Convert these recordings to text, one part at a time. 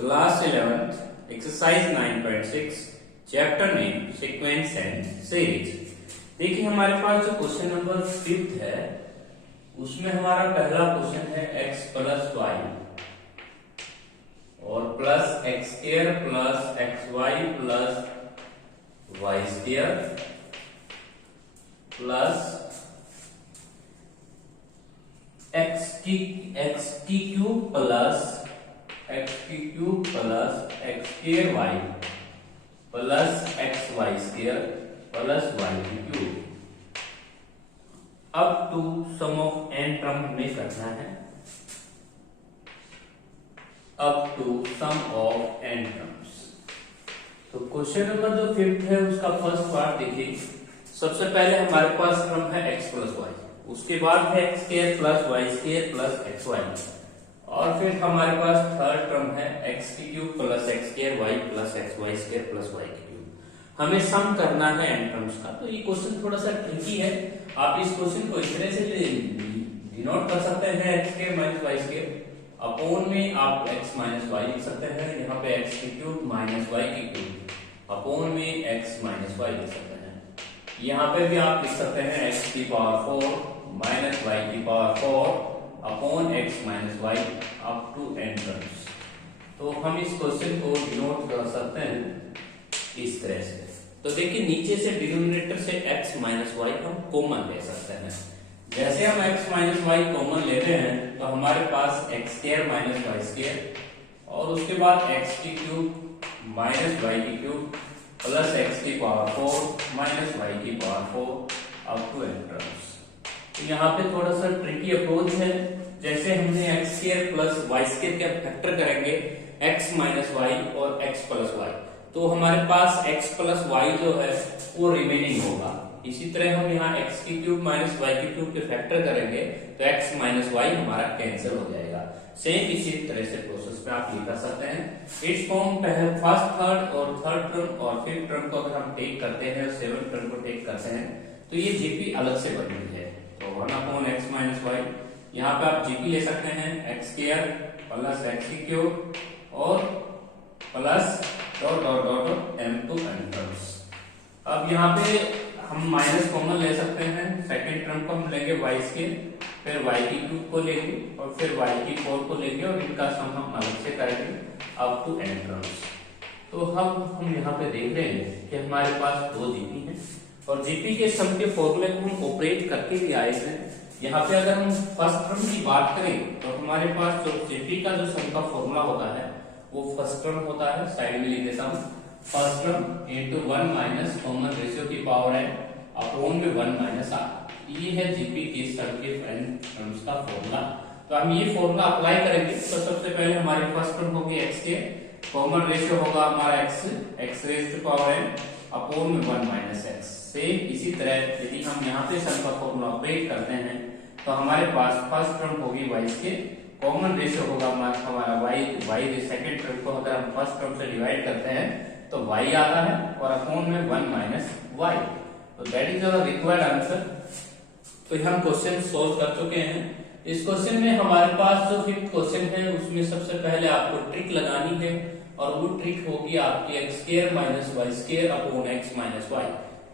Class 11th exercise 9.6 chapter name sequence and series. देखिए हमारे पास जो क्वेश्चन नंबर 5 है उसमें हमारा पहला क्वेश्चन है x प्लस वाई और plus x square plus x Y plus Y square plus x की क्यूब प्लस एक्स की cube plus x square Y plus x Y square plus Y की cube up to sum of n term हमें करना है। Up to sum of n terms. तो question number जो 5 है उसका फर्स्ट पार्ट देखिए। सबसे पहले हमारे पास टर्म है x प्लस वाई, उसके बाद है x square plus Y square plus x y और फिर हमारे पास थर्ड टर्म है एक्स की cube plus x square Y plus x Y square plus Y की क्यूब। हमें सम करना है n टर्म्स का। तो ये क्वेश्चन थोड़ा सा ट्रिकी है। आप इस क्वेश्चन को इस तरह से डिनोट कर सकते हैं x square minus Y square upon में आप x माइनस वाई लिख सकते हैं। यहाँ पे x की क्यूब माइनस वाई की क्यूब अपॉन में x माइनस वाई लिख सकते हैं। यहाँ पे भी आप लिख सकते हैं x की पावर 4 माइनस वाई की power 4 upon x minus y up to n terms. तो हम इस क्वेश्चन को डिनोट कर सकते हैं इस तरह से। तो देखिए नीचे से डिनोमिनेटर से x माइनस वाई हम कॉमन ले सकते हैं। जैसे हम x माइनस वाई कॉमन लेते हैं तो हमारे पास X square minus Y square और उसके बाद x की क्यूब माइनस वाई की क्यूब प्लस x की पावर 4 माइनस वाई की power 4 up to n terms. तो यहाँ पे थोड़ा सा ट्रिकी अप्रोच है। जैसे हमने x square plus Y square का फैक्टर करेंगे x माइनस वाई और x प्लस वाई, तो हमारे पास x प्लस वाई जो है वो रिमेनिंग होगा। इसी तरह हम यहाँ x की क्यूब माइनस वाई की क्यूब के फैक्टर करेंगे तो x माइनस वाई हमारा कैंसिल हो जाएगा। सेम इसी तरह से प्रोसेस में आप ये कर सकते हैं। इस फॉर्म पहले फर्स्ट थर्ड और थर्ड टर्म और फिफ्थ टर्म को अगर हम टेक करते हैं और सेवन टर्म को टेक करते हैं तो ये जीपी अलग से बनी है। तो 1 अपॉन एक्स माइनस वाई, यहाँ पे आप जीपी ले सकते हैं एक्स स्क्वायर प्लस एक्स की क्यूब और plus dot dot dot m to n terms. अब यहाँ पे हम माइनस कॉमन ले सकते हैं। सेकंड टर्म को हम लेंगे वाई स्क्वायर, फिर वाई की क्यूब को लेंगे और फिर वाई की 4 को लेंगे और इनका सम हम अलग से करेंगे अप टू एन टर्म्स। तो हम यहाँ पे देख रहे हैं कि हमारे पास दो जीपी है और जीपी के सम के फॉर्मूले को हम ऑपरेट करके भी आए हैं। यहाँ पे अगर हम फर्स्ट टर्म की बात करें तो हमारे पास जो जीपी का जो सम का फॉर्मूला होता है वो फर्स्ट टर्म होता है। साइड में लिख देता हूँ, first term into 1 minus common ratio की पावर है अपॉन में 1 माइनस आर। ये है जीपी के सम के टर्म्स का फॉर्मूला। तो हम ये फॉर्मूला अप्लाई करेंगे तो सबसे पहले हमारी फर्स्ट टर्म होगी एक्स के, कॉमन रेशियो होगा हमारा x raise to power n upon में 1 माइनस एक्स। सेम इसी तरह यदि हम यहाँ पे सम का फॉर्मूला ऑपरेट करते हैं तो हमारे पास फर्स्ट टर्म होगी वाई के, कॉमन रेशियो होगा हमारा वाई सेकंड टर्म को अगर हम फर्स्ट टर्म से डिवाइड करते हैं तो वाई आता है और अपॉन में 1 माइनस वाई। तो that is our required answer. तो हम क्वेश्चन सोल्व कर चुके हैं। इस क्वेश्चन में हमारे पास जो फिफ्थ क्वेश्चन है उसमें सबसे पहले आपको ट्रिक लगानी है और वो ट्रिक होगी आपकी x square minus Y square upon x minus y.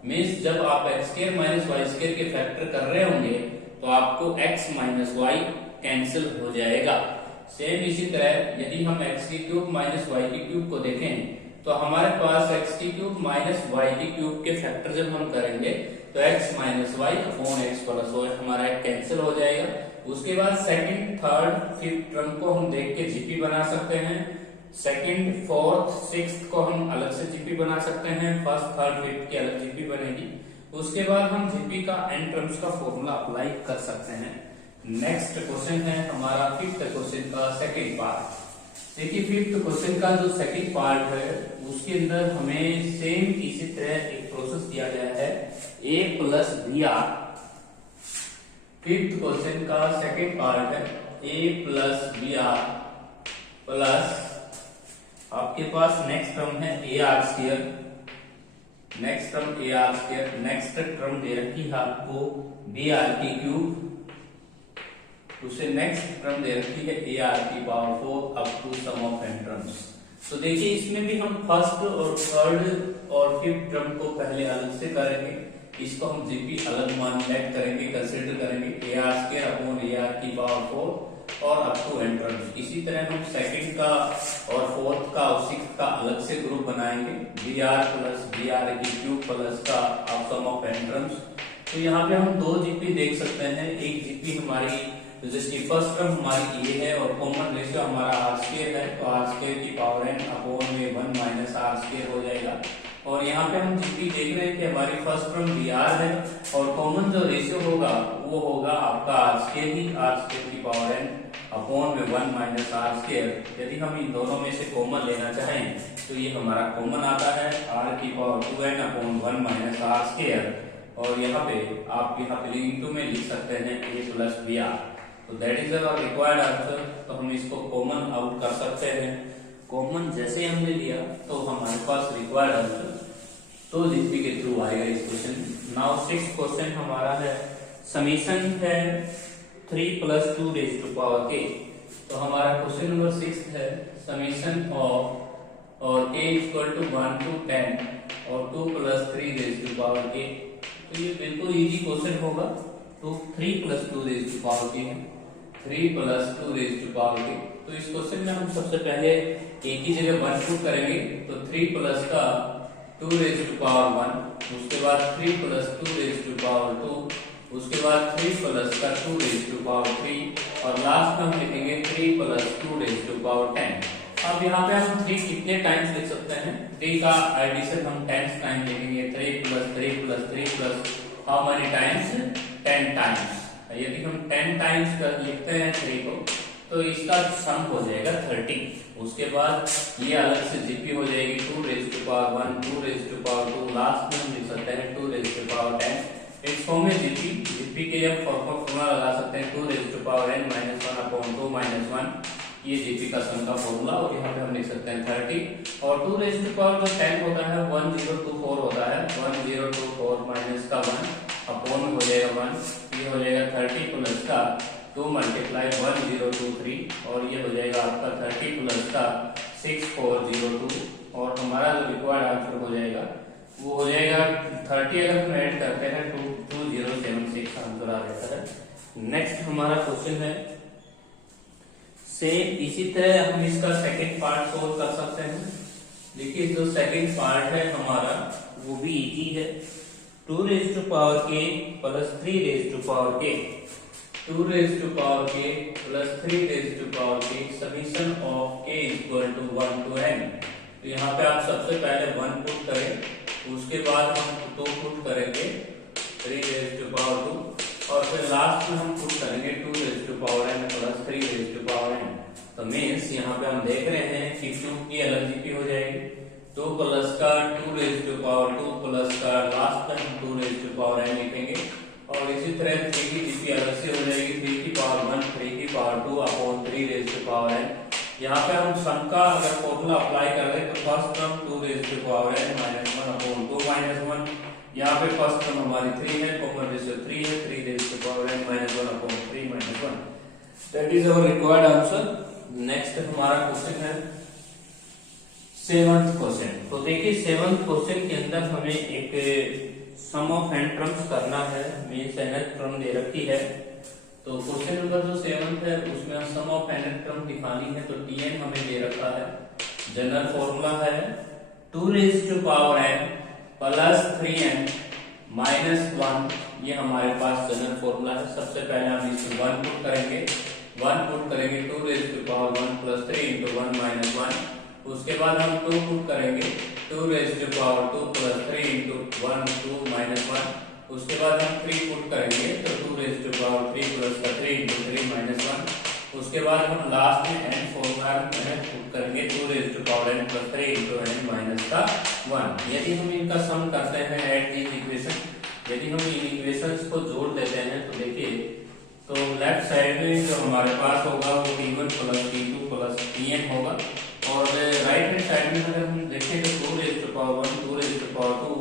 Means जब आप x square minus Y square के फैक्टर कर रहे होंगे तो आपको x माइनस वाई कैंसिल हो जाएगा। सेम इसी तरह यदि हम x की क्यूब माइनस वाई की क्यूब को देखें तो हमारे पास x की क्यूब माइनस वाई की क्यूब के फैक्टर जब हम करेंगे तो x minus y upon x plus y हमारा कैंसिल हो जाएगा। उसके बाद सेकंड थर्ड फिफ्थ टर्म को हम देख के जीपी बना सकते हैं। सेकंड फोर्थ सिक्स्थ को हम अलग से जीपी बना सकते हैं। फर्स्ट थर्ड फिफ्थ की अलग जीपी बनेगी। उसके बाद हम जीपी का n टर्म्स का फॉर्मूला अप्लाई कर सकते हैं। नेक्स्ट क्वेश्चन है हमारा फिफ्थ क्वेश्चन का सेकंड पार्ट। देखिए फिफ्थ क्वेश्चन का जो सेकंड पार्ट है उसके अंदर हमें सेम इसी तरह एक प्रोसेस दिया गया है a plus B R. Fifth question का सेकंड पार्ट है a plus B are plus आपके पास नेक्स्ट टर्म है A R square, next term A R square, next term दे रखी है आपको बी आर की क्यूब, उसे नेक्स्ट टर्म दे रखी है ए आर की power 4 up to sum of n terms. तो देखिए इसमें भी हम फर्स्ट और थर्ड और फिफ्थ टर्म को पहले अलग से करेंगे, इसको हम जीपी अलग मान लेट करेंगे, कंसीडर करेंगे ए आर स्क्वायर अपॉन ए आर की पावर 4 और अप टू एन टर्म्स। इसी तरह हम सेकंड का और फोर्थ का और सिक्स्थ का अलग से ग्रुप बनाएंगे, b are plus B are की क्यूब प्लस का सम ऑफ एन टर्म्स। तो यहाँ पे हम दो जीपी देख सकते हैं, एक जीपी हमारी तो जिसकी फर्स्ट टर्म हमारी ये है और कॉमन रेशियो हमारा आर स्क्वायर है, तो आर स्क्वायर की पावर एन अपॉन में 1 माइनस आर स्क्वायर हो जाएगा। और यहाँ पे हम जीपी देख रहे हैं कि हमारी फर्स्ट टर्म बी आर है और कॉमन जो रेशियो होगा वो होगा आपका आर स्क्वायर ही, आर स्क्वायर की पावर एन अपॉन में 1 माइनस आर स्क्वायर। यदि हम इन दोनों में से कॉमन लेना चाहें तो ये हमारा कॉमन आता है आर की power 2n upon 1 minus r square. और यहाँ पे आप यहाँ पे इंटू में लिख सकते हैं ए प्लस बी आर। तो that is our required answer. तो हम इसको कॉमन आउट कर सकते हैं। कॉमन जैसे हमने लिया तो हमारे पास रिक्वायर्ड आंसर तो जीपी के थ्रू आएगा इस क्वेश्चन। नाउ सिक्स्थ क्वेश्चन हमारा है समीशन है 3 प्लस 2 रेज टू पावर के। तो हमारा क्वेश्चन नंबर 6 है समीशन ऑफ और k इक्वल टू 1 to 10 और 2 प्लस 3 रेज टू पावर के। तो ये बिल्कुल इजी क्वेश्चन होगा। तो 3 प्लस 2 रेज टू पावर के है, 3 प्लस 2 रेज टू पावर के। तो इस क्वेश्चन में हम सबसे पहले एक ही जगह 1 पुट करेंगे, तो 3 प्लस का 2 रेज टू पावर 1, उसके बाद 3 प्लस 2 रेज टू पावर 2, उसके बाद 3 प्लस का 2 रेज टू पावर 3 और लास्ट में हम लिखेंगे 3 प्लस 2 रेज टू पावर 10। अब यहाँ पे हम 3 कितने टाइम्स लिख सकते हैं? 3 का एडिशन हम 10 टाइम लिखेंगे, 3 plus 3 plus 3 plus how many times? 10 times. यदि हम 10 टाइम्स कर लिखते हैं 3 को तो इसका सम हो जाएगा 30। उसके बाद ये अलग से जीपी हो जाएगी 2 raise to power 1, 2 raise to power 2, last में हम लिख सकते हैं 2 रेज टू पावर 10। इस फॉर्म में जीपी के हम फॉर्मूला लगा सकते हैं 2 raise to power n minus 1 upon 2 minus 1, ये जीपी का सम का फॉर्मूला। और यहाँ पे हम लिख सकते हैं 30 और 2 रेज टू पावर जो 10 होता है 1024 होता है, 1024 माइनस का 1 अपॉन हो जाएगा 1, ये हो जाएगा 30 प्लस का 2 मल्टीप्लाई 1023 और ये हो जाएगा आपका 30 प्लस का 6402 और हमारा जो रिक्वायर्ड आंसर हो जाएगा वो हो जाएगा 30 अगर हम ऐड करते हैं 2076 आंसर आ जाता है। नेक्स्ट हमारा क्वेश्चन है सेम इसी तरह हम इसका सेकंड पार्ट सोल्व कर सकते हैं। देखिए जो सेकंड पार्ट है हमारा वो भी इजी है, 2 raise to power k plus 3 raise to power k, 2 raise to power k plus 3 raise to power k summation of k equal to 1 to n। तो यहाँ पे आप सबसे पहले 1 पुट करें, उसके बाद हम 2 पुट करेंगे 3 रेज टू पावर 2 और फिर लास्ट में हम पुट करेंगे 2 raise to power n plus 3 raise to power n। तो मीन्स यहाँ पे हम देख रहे हैं कि क्यूब की अलग जीपी हो जाएगी, 2 प्लस का 2 रेज टू पावर 2 प्लस का लास्ट में हम 2 रेज टू पावर n लिखेंगे और इसी तरह 3 की जीपी अलग से हो जाएगी, 3 की पावर 1 3 की power 2 upon 3 raise to power n। यहाँ पे हम सम का अगर फॉर्मूला अप्लाई कर रहे हैं तो first term 2 raise to power n minus 1 upon 2 minus 1, यहाँ पे फर्स्ट टर्म हमारी 3 है, कॉमन रेशियो 3 है, 3 raise to power n minus 1 upon 3 minus 1। That is our required answer. Next हमारा क्वेश्चन है 7th क्वेश्चन। तो देखिए 7th क्वेश्चन के अंदर हमें एक सम ऑफ n टर्म्स करना है, मींस nth टर्म दे रखी है। तो क्वेश्चन नंबर जो 7th है उसमें सम ऑफ nth टर्म दिखानी है, तो tn हमें दे रखा है। जनरल फॉर्मूला है 2 raise to power n plus 3n minus 1, ये हमारे पास जनरल फॉर्मूला है। सबसे पहले हम इसमें 1 पुट करेंगे, 1 पुट करेंगे 2 raise to power 1 plus 3 into 1 minus 1, उसके बाद हम 2 पुट करेंगे 2 raise to power 2 plus 3 into 1 2 minus 1, उसके बाद हम 3 पुट करेंगे तो 2 रेज टू पावर 3 प्लस का 3 इंटू 3 माइनस 1, उसके बाद हम लास्ट में n फॉर्मूला में पुट करेंगे 2 raise to power n plus 3 into n minus का 1। यदि हम इनका सम करते हैं ऐड दीज इक्वेशन, यदि हम इन इक्वेशंस को जोड़ देते हैं तो देखिए तो लेफ्ट साइड में जो हमारे पास होगा वो t1 plus t2 plus tn होगा और राइट हैंड साइड में अगर हम देखें तो 2 raise to power 1 2 raise to power 2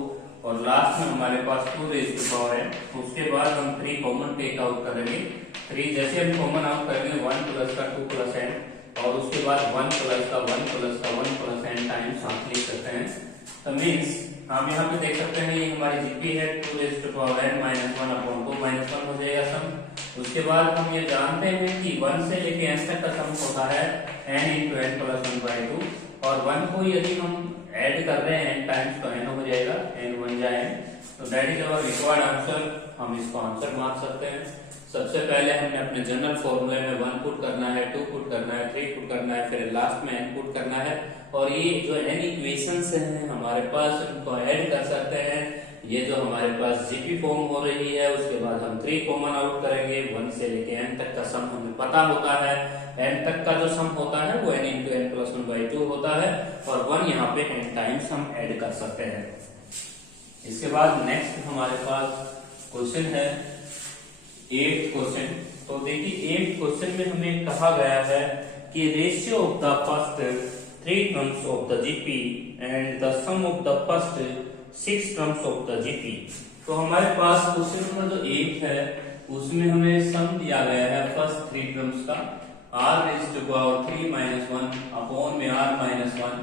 और लास्ट में हमारे पास 2 रेज टू पावर n। उसके बाद हम 3 कॉमन टेक आउट करेंगे, 3 जैसे हम कॉमन आउट करेंगे 1 प्लस का 2 प्लस n और उसके बाद 1 प्लस का 1 प्लस का 1 प्लस साथ लिख सकते हैं। तो मीन्स हम यहाँ पे देख सकते हैं ये हमारी जीपी है 2n माइनस 1 अपॉन 2 माइनस 1 हो जाएगा सम। उसके बाद हम ये जानते हैं कि 1 से लेके n तक का सम होता है n इंटू n प्लस 1/2, और 1 को यदि हम ऐड कर रहे हैं टाइम्स तो n हो जाएगा, n 1 जा n। तो that is our required answer. हम इसको आंसर मान सकते हैं। सबसे पहले हमने अपने जनरल फॉर्मूले में 1 पुट करना है, 2 पुट करना है, 3 पुट करना है, फिर लास्ट में n पुट करना है, और ये जो n इक्वेशंस हैं हमारे पास उनको ऐड कर सकते हैं। ये जो हमारे पास जीपी फॉर्म हो रही है, उसके बाद हम 3 कॉमन आउट करेंगे। 1 से लेके n तक का सम हमें पता होता है, n तक का जो सम होता है वो n इंटू n प्लस 1/2 होता है, और 1 यहाँ पे n टाइम्स हम ऐड कर सकते हैं। इसके बाद नेक्स्ट हमारे पास क्वेश्चन है 8th क्वेश्चन। तो देखिए 8th क्वेश्चन में हमें कहा गया है कि ratio of the first 3 terms of the GP and the sum of the first 6 terms of the GP. तो हमारे पास क्वेश्चन नंबर जो 8 है उसमें हमें सम दिया गया है फर्स्ट 3 टर्म्स का r⁻³ - 1 अपॉन में r-1,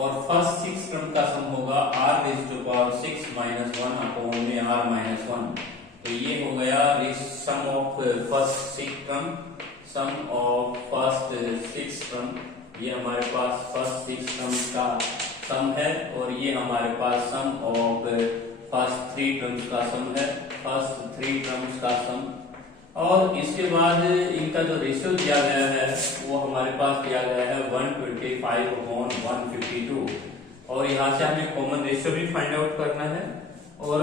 और फर्स्ट 6 टर्म का सम होगा r⁻6 - 1 अपॉन में r-1। तो ये हो गया sum of first 6 term, sum of first 6 term. ये हमारे पास फर्स्ट 6 टर्म्स का सम है, और ये हमारे पास सम ऑफ फर्स्ट 3 टर्म्स का सम है, फर्स्ट 3 टर्म्स का सम। और इसके बाद इनका जो रेशियो दिया गया है वो हमारे पास दिया गया है 125/152, और यहाँ से हमें कॉमन रेशियो भी फाइंड आउट करना है और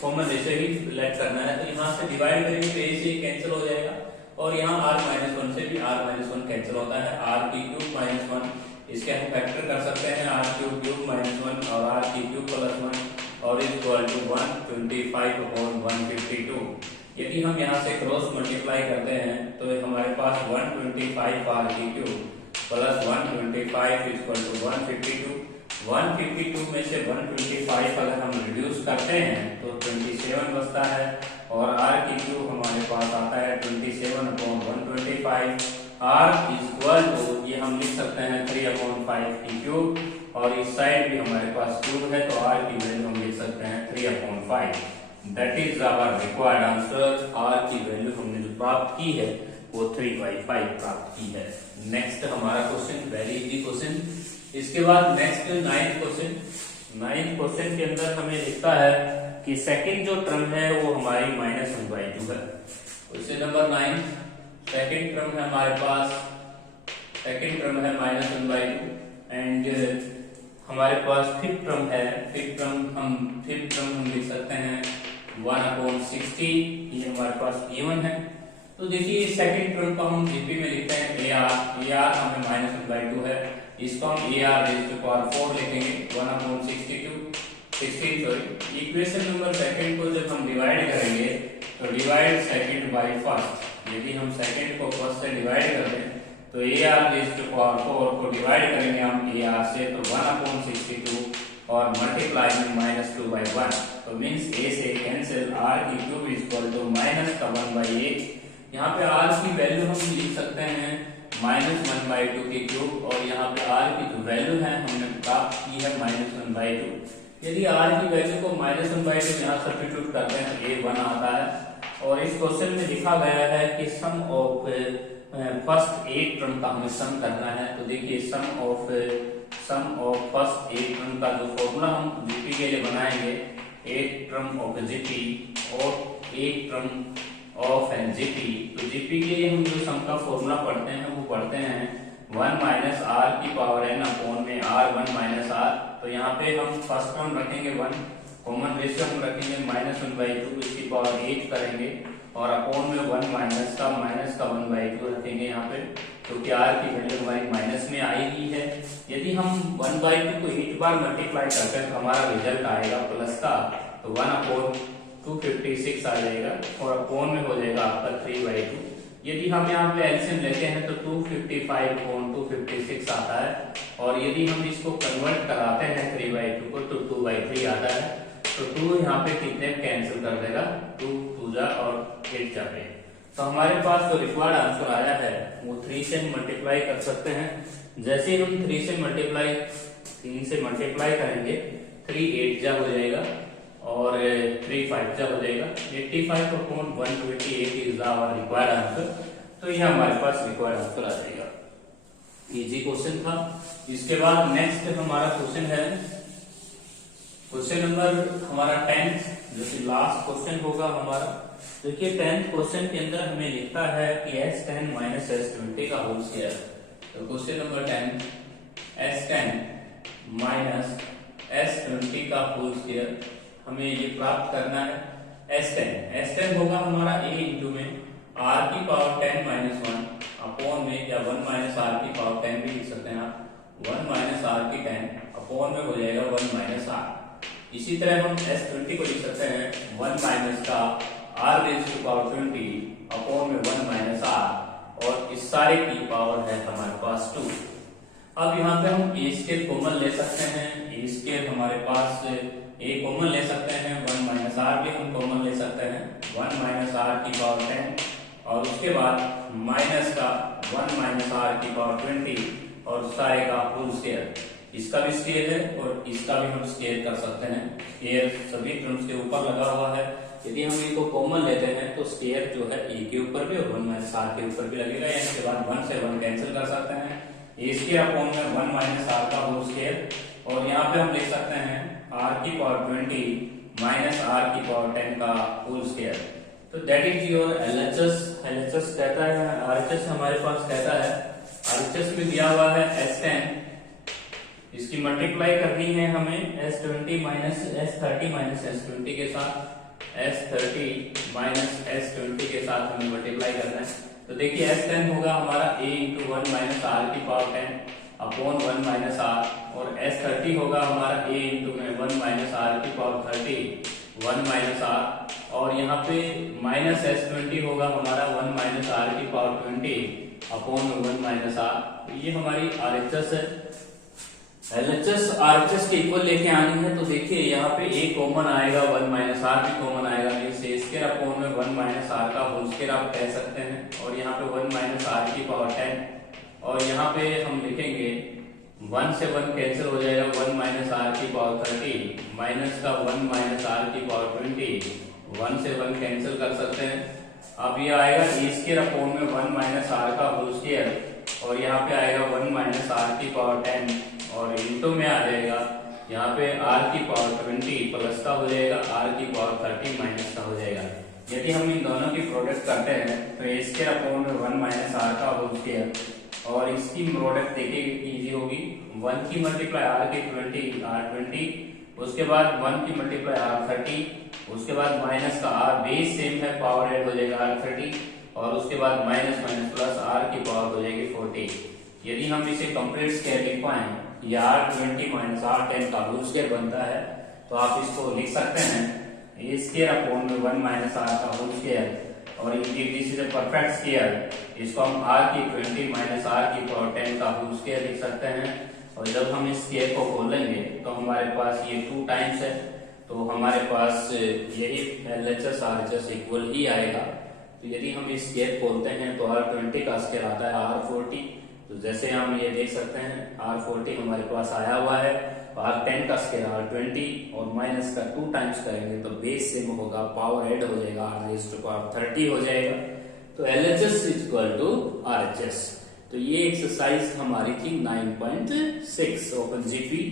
कॉमन रेशियो भी लेट करना है। तो यहाँ से डिवाइड करेंगे तो ए से कैंसिल हो जाएगा, और यहाँ r-1 से भी r-1 कैंसिल होता है, r³ - 1 इसके हम फैक्टर कर सकते हैं, r³ - 1 और r³ + 1 और इक्वल टू 125/152। यदि हम यहाँ से क्रॉस मल्टीप्लाई करते हैं तो हमारे पास 125r³ + 125 इक्वल टू 152। 152 में से 125 अगर हम रिड्यूस करते हैं तो 27 बचता है, और r³ हमारे पास आता है 27/125। r इक्वल टू ये हम लिख सकते हैं 3/5 और इस साइड भी हमारे पास क्यूब है, तो r की वैल्यू हम लिख सकते हैं 3/5। That is our required answer. r की वैल्यू हमने जो प्राप्त की है वो 3/5 प्राप्त की है। नेक्स्ट हमारा क्वेश्चन वेरी इजी क्वेश्चन। इसके बाद next 9th question. 9th question के अंदर हमें लिखता है कि सेकंड जो टर्म है वो हमारी -1/2 है। क्वेश्चन नंबर 9, सेकंड टर्म है हमारे पास, सेकंड टर्म है -1/2 एंड हमारे पास फिफ्थ टर्म है। फिफ्थ टर्म हम लिख सकते हैं 1/60, ये हमारे पास गिवन है। तो देखिए सेकंड टर्म को हम जीपी में लिखते हैं AR हमें -1/2 है, इसको हम AR⁴ लिखेंगे 1/16। इक्वेशन नंबर सेकंड को जब हम डिवाइड करेंगे तो डिवाइड सेकंड बाय फर्स्ट। यदि हम सेकंड को फर्स्ट से डिवाइड कर दें तो AR⁴ को डिवाइड करेंगे हम AR से, तो 1/62 और मल्टीप्लाई में -2/1, तो मींस A से कैंसिल, r³ इक्वल टू -1/8। यहाँ पे r की वैल्यू हम लिख सकते हैं -1/2 के क्यूब, और यहाँ पे r की जो वैल्यू है हमने प्राप्त की है -1/2। यदि r की वैल्यू को -1/2 यहाँ सब्स्टिट्यूट करते हैं तो a 1 आता है, और इस क्वेश्चन में लिखा गया है कि सम ऑफ फर्स्ट 8 टर्म का हमें सम करना है। तो देखिए सम ऑफ फर्स्ट 8 टर्म का जो फॉर्मूला हम जीपी के लिए बनाएंगे, 8 टर्म ऑफ जीपी और 8 टर्म ऑफ जीपी। तो जीपी के लिए हम जो सम का फॉर्मूला पढ़ते हैं वो पढ़ते हैं 1 - r⁴n अपॉन में r1 - r। तो यहाँ पे हम फर्स्ट टर्म रखेंगे 1, कॉमन रेशियो हम रखेंगे -1/2, इसकी पावर 8 करेंगे, और अपॉन में 1 माइनस का 1/2 रखेंगे यहाँ पे, क्योंकि r की वैल्यू हमारी माइनस में आई ही है। यदि हम 1/2 को 8 बार मल्टीप्लाई करते हैं तो हमारा रिजल्ट आएगा प्लस का, तो 1/256 आ जाएगा, और अपॉन में हो जाएगा आपका 3/2। यदि हम यहाँ पे एलसीएम लेते हैं तो 255/256 आता है, और यदि हम इसको कन्वर्ट कराते हैं 3/2 को तो 2/3 आता है। तो 2 यहाँ पे कितने कैंसिल कर देगा, 2 2 जा और 8 जा पे, तो हमारे पास जो रिक्वायर्ड आंसर आया है वो 3 से मल्टीप्लाई कर सकते हैं। जैसे ही हम 3 से मल्टीप्लाई करेंगे 3 8 जा हो जाएगा और 3 5 जा हो जाएगा। 85/128 इज आवर रिक्वायर्ड आंसर। तो यह हमारे पास रिक्वायर्ड आंसर आ जाएगा। इजी क्वेश्चन था। इसके बाद नेक्स्ट हमारा क्वेश्चन है क्वेश्चन नंबर हमारा 10th, जो कि लास्ट क्वेश्चन होगा हमारा। देखिए 10th क्वेश्चन के अंदर हमें लिखा है कि S10 - S20 का होल स्क्वायर। तो क्वेश्चन नंबर 10 S10 - S20 का होल स्क्वायर हमें ये प्राप्त करना है। S10 होगा हमारा a इंटू में r की पावर 10 - 1 अपॉन में, या 1 - r की पावर 10 भी लिख सकते हैं आप। 1 - r की 10 अपॉन में हो जाएगा 1 - r। इसी तरह हम S20 को लिख सकते हैं 1 - का r raise to power 20 upon में 1 - r, और इस सारे की पावर है हमारे पास 2। अब यहाँ पे हम a स्क्वायर कॉमन ले सकते हैं। a स्क्वायर हमारे पास a कॉमन ले सकते हैं, 1 - r भी हम कॉमन ले सकते हैं। 1 - r की पावर 10 और उसके बाद माइनस का 1 - r की पावर 20 और सारे का होल स्क्वायर। इसका भी स्क्वायर है और इसका भी हम स्क्वायर कर सकते हैं। स्क्वायर सभी टर्म्स के ऊपर लगा हुआ है। यदि हम इनको कॉमन लेते हैं तो स्क्वायर जो है a के ऊपर भी और 1 - r के ऊपर भी लगेगा। इसके बाद 1 से 1 कैंसिल कर सकते हैं। a स्क्वायर अपॉन में 1 - r का होल स्क्वायर, और यहाँ पे हम लिख सकते हैं r की पावर 20 माइनस r की पावर 10 का होल स्क्वायर। तो दैट इज योर LHS कहता है, RHS हमारे पास कहता है, RHS में दिया हुआ है S10, इसकी मल्टीप्लाई करनी है हमें S20 minus S30 minus S20 के साथ। S30 माइनस S20 के साथ हमें मल्टीप्लाई करना है। तो देखिए S10 होगा हमारा a इंटू 1 माइनस r की पावर 10 अपॉन 1 माइनस r, और S30 होगा हमारा a इंटू में 1 माइनस r की पावर 30 1 माइनस r, और यहाँ पे माइनस S20 होगा हमारा 1 माइनस r की पावर 20 अपॉन में 1 माइनस r। तो ये हमारी RHS है। LHS RHS के इक्वल लेके आनी है। तो देखिए यहाँ पे a कॉमन आएगा, 1 माइनस r भी कॉमन आएगा, इसे स्क्वायर अपॉन में 1 माइनस r का होल स्क्वायर आप कह सकते हैं, और यहाँ पे 1 माइनस r की पावर 10, और यहाँ पे हम लिखेंगे 1 से 1 कैंसिल हो जाएगा, 1 माइनस r की पावर 30 माइनस का 1 माइनस r की पावर 20, 1 से 1 कैंसिल कर सकते हैं। अब ये आएगा a स्क्वायर अपॉन में 1 माइनस r का होल स्क्वायर, और यहाँ पे आएगा 1 माइनस r की पावर 10, और इंटू में आ जाएगा यहाँ पे r की पावर 20 प्लस का हो जाएगा, r की पावर 30 माइनस का हो जाएगा। यदि हम इन दोनों की प्रोडक्ट करते हैं तो a स्क्वायर अपॉन में 1 माइनस r का होल स्क्वायर, और इसकी प्रोडक्ट देखिए इजी होगी। 1 की मल्टीप्लाई r की 20 r 20, उसके बाद 1 की मल्टीप्लाई r 30, उसके बाद माइनस का r बेस सेम है, पावर ऐड हो जाएगा r 30, और उसके बाद माइनस माइनस प्लस r की पावर हो जाएगी 40। यदि हम इसे कंप्लीट स्क्वायर लिख पाए, ये r20 माइनस r10 का होल स्क्वायर बनता है, तो आप इसको लिख सकते हैं a स्क्वायर अपॉन में 1 माइनस r का होल स्क्वायर, और this is a perfect square, इसको हम r की 20 माइनस r की पावर 10 का होल स्क्वायर लिख सकते हैं। और जब हम इस स्क्वायर को खोलेंगे तो हमारे पास ये 2 टाइम्स है, तो हमारे पास यही LHS RHS इक्वल ही आएगा। तो यदि हम इस स्क्वायर खोलते हैं तो r20 का स्क्वायर आता है r40। तो जैसे हम ये देख सकते हैं r40 हमारे पास आया हुआ है, r10 का स्क्वायर r20, और माइनस का 2 टाइम्स करेंगे तो बेस सेम होगा, पावर ऐड हो जाएगा, r रेज़ टू पावर 30 हो जाएगा। तो LHS इक्वल टू RHS। तो ये एक्सरसाइज हमारी थी 9.6 ओपन जीपी